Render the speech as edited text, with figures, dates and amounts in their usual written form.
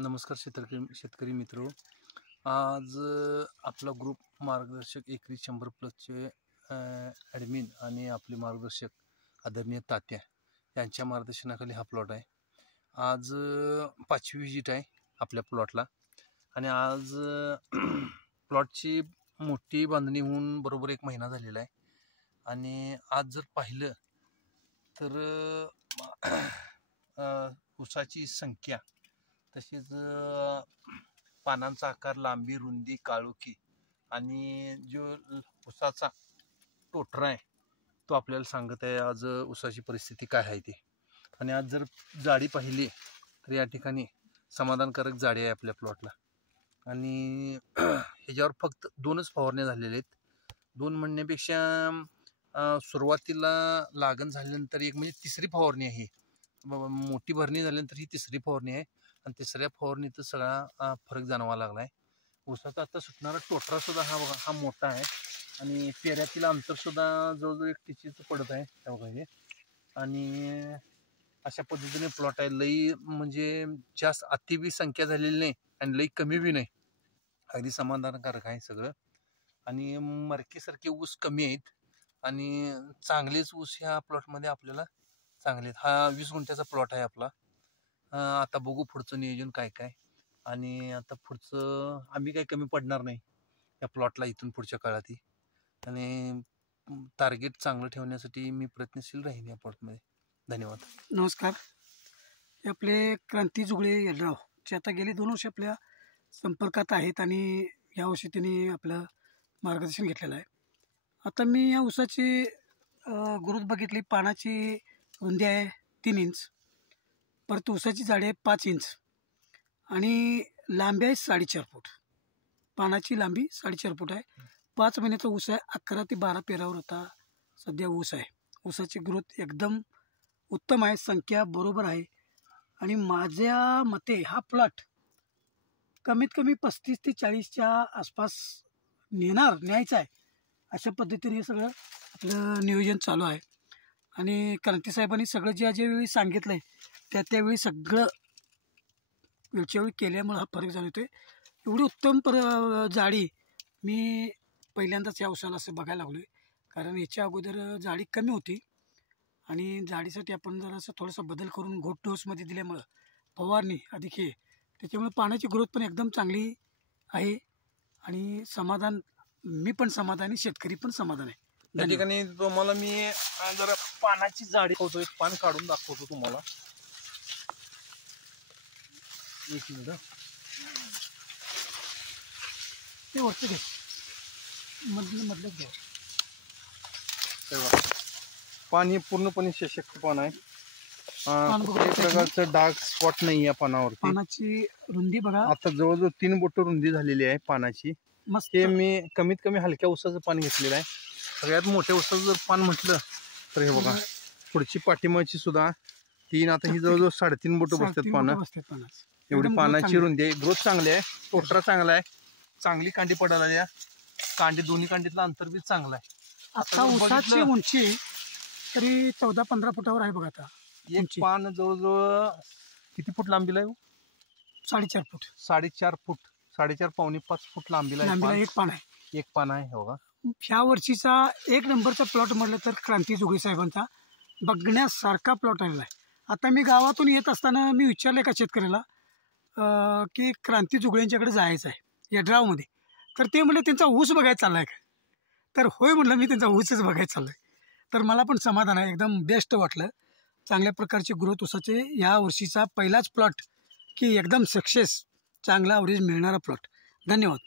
नमस्कार शेतकरी मित्रो, आज आपला ग्रुप मार्गदर्शक एकरी 100+ ॲडमिन आणि आपले मार्गदर्शक आदरणीय तात्या यांच्या मार्गदर्शनाखाली हा प्लॉट आहे. आज 5वी व्हिजिट आहे आपल्या प्लॉटला आणि आज प्लॉटची मोठी बांधणी होऊन बरोबर 1 महिना झालेला आहे. आणि आज जर पाहिलं तर ऊसाची संख्या, तसेच पानांचा आकार, लांबी, रुंदी, काळोखी आणि जो ऊसाचा टोटरा आहे तो आपल्याला सांगत आहे आज ऊसाची परिस्थिती काय आहे ती. आणि आज जर जाडी पाहिली तर या ठिकाणी समाधानकारक जाडी आहे आपल्या प्लॉटला. आणि ह्याच्यावर फक्त 2च फवारण्या झालेल्या आहेत. 2 म्हणण्यापेक्षा सुरुवातीला लागण झाल्यानंतर एक म्हणजे तिसरी फवारणी आहे. मोठी भरणी झाल्यानंतर ही तिसरी फवारणी आहे आणि तिसऱ्या फवारणीत सगळा फरक जाणवा लागला आहे. ऊसाचा आता सुटणारा टोटरा सुद्धा हा मोठा आहे आणि पेऱ्यातील अंतर सुद्धा जवळजवळ 1 टिचीचं पडत आहे त्या बघा हे. आणि अशा पद्धतीने प्लॉट आहे. लई म्हणजे जास्त अति बी संख्या झालेली नाही आणि लई कमी बी नाही, अगदी समाधानकारक आहे सगळं. आणि मरकीसारखे ऊस कमी आहेत आणि चांगलेच ऊस ह्या प्लॉटमध्ये आपल्याला चांगले आहेत. हा 20 गुंठ्याचा प्लॉट आहे आपला. आता बघू पुढचं नियोजन काय काय. आणि आता पुढचं आम्ही काही कमी पडणार नाही या प्लॉटला इथून पुढच्या काळातही. आणि टार्गेट चांगलं ठेवण्यासाठी मी प्रयत्नशील राहीन या प्लॉटमध्ये. धन्यवाद. नमस्कार. हे आपले क्रांती जुगळे यड्राव जे आता गेली 2 वर्ष आपल्या संपर्कात आहेत आणि यावर्षी त्यांनी आपलं मार्गदर्शन घेतलेलं आहे. आता मी या ऊसाची ग्रोथ बघितली. पानाची रुंदी आहे 3 इंच, परत ऊसाची जाडी आहे 5 इंच आणि लांबी आहे 4.5 फूट. पानाची लांबी 4.5 फूट आहे. 5 महिन्याचा ऊस आहे. 11 ते 12 पेरावर होता सध्या ऊस आहे. ऊसाची ग्रोथ एकदम उत्तम आहे, संख्या बरोबर आहे. आणि माझ्या मते हा प्लॉट कमीत कमी 35 ते 40च्या आसपास न्यायचा आहे. अशा पद्धतीने सगळं आपलं नियोजन चालू आहे. आणि क्रांतीसाहेबांनी सगळं ज्यावेळी सांगितलं आहे त्यावेळी सगळं वेळच्या वेळी केल्यामुळं हा फरक जाणवतो आहे. एवढी उत्तम जाडी मी पहिल्यांदाच या ऊसाला असं बघायला लागलो आहे. कारण याच्या अगोदर जाडी कमी होती आणि जाडीसाठी आपण जर असं थोडंसं बदल करून घोट डोसमध्ये दिल्यामुळं फवारणी अधिक हे, त्याच्यामुळे पाण्याची ग्रोथ पण एकदम चांगली आहे. आणि समाधान, मी पण समाधानी, शेतकरी पण समाधान आहे. या ठिकाणी तुम्हाला मी जरा पानाची जाडी होतो, एक पान काढून दाखवतो तुम्हाला. एक मिनिट, ते वरती घे, मधलं घ्या. पान हे पूर्णपणे सशक्त पान आहे. कुठल्याही प्रकारचं डार्क स्पॉट नाही या पानावरती. पानाची रुंदी बघा, आता जवळजवळ 3 बोट रुंदी झालेली आहे पानाची. हे मी कमीत कमी हलक्या ऊसाचं पान घेतलेलं आहे. सगळ्यात मोठ्या ऊसाचं जर पान म्हटलं तर हे बघा, पुढची पाठीमागची सुद्धा 3, आता ही जवळजवळ 3.5 बोट बसतात पानं. एवढी पानाची रुंदी आहे. ग्रोथ चांगली आहे, टोटरा चांगला आहे, चांगली कांडी पडायला या कांडी, दोन्ही कांडीतलं अंतर बी चांगलं आहे. आता ऊसाची उंची तरी 14-15 फुटावर आहे बघा. आता एक पान जवळजवळ किती फूट लांबीला आहे? 4.5 फूट. 4.5 फूट, 4.5 पावणे 5 फूट लांबीला एक पान आहे. एक पान आहे बघा. ह्या वर्षीचा 1 नंबरचा प्लॉट म्हटलं तर क्रांती जुगळे साहेबांचा बघण्यासारखा प्लॉट आलेला आहे. आता मी गावातून येत असताना मी विचारले का शेतकऱ्याला की क्रांती जुगळ्यांच्याकडे जायचं आहे यड्रावमध्ये, तर ते म्हणले त्यांचा ऊस बघायला चालला आहे का? तर होय म्हटलं, मी त्यांचा ऊसच बघायला चाललो आहे. तर मला पण समाधान आहे, एकदम बेस्ट वाटलं. चांगल्या प्रकारची ग्रोथ ऊसाचे या वर्षीचा पहिलाच प्लॉट की एकदम सक्सेस, चांगला ॲव्हरेज मिळणारा प्लॉट. धन्यवाद.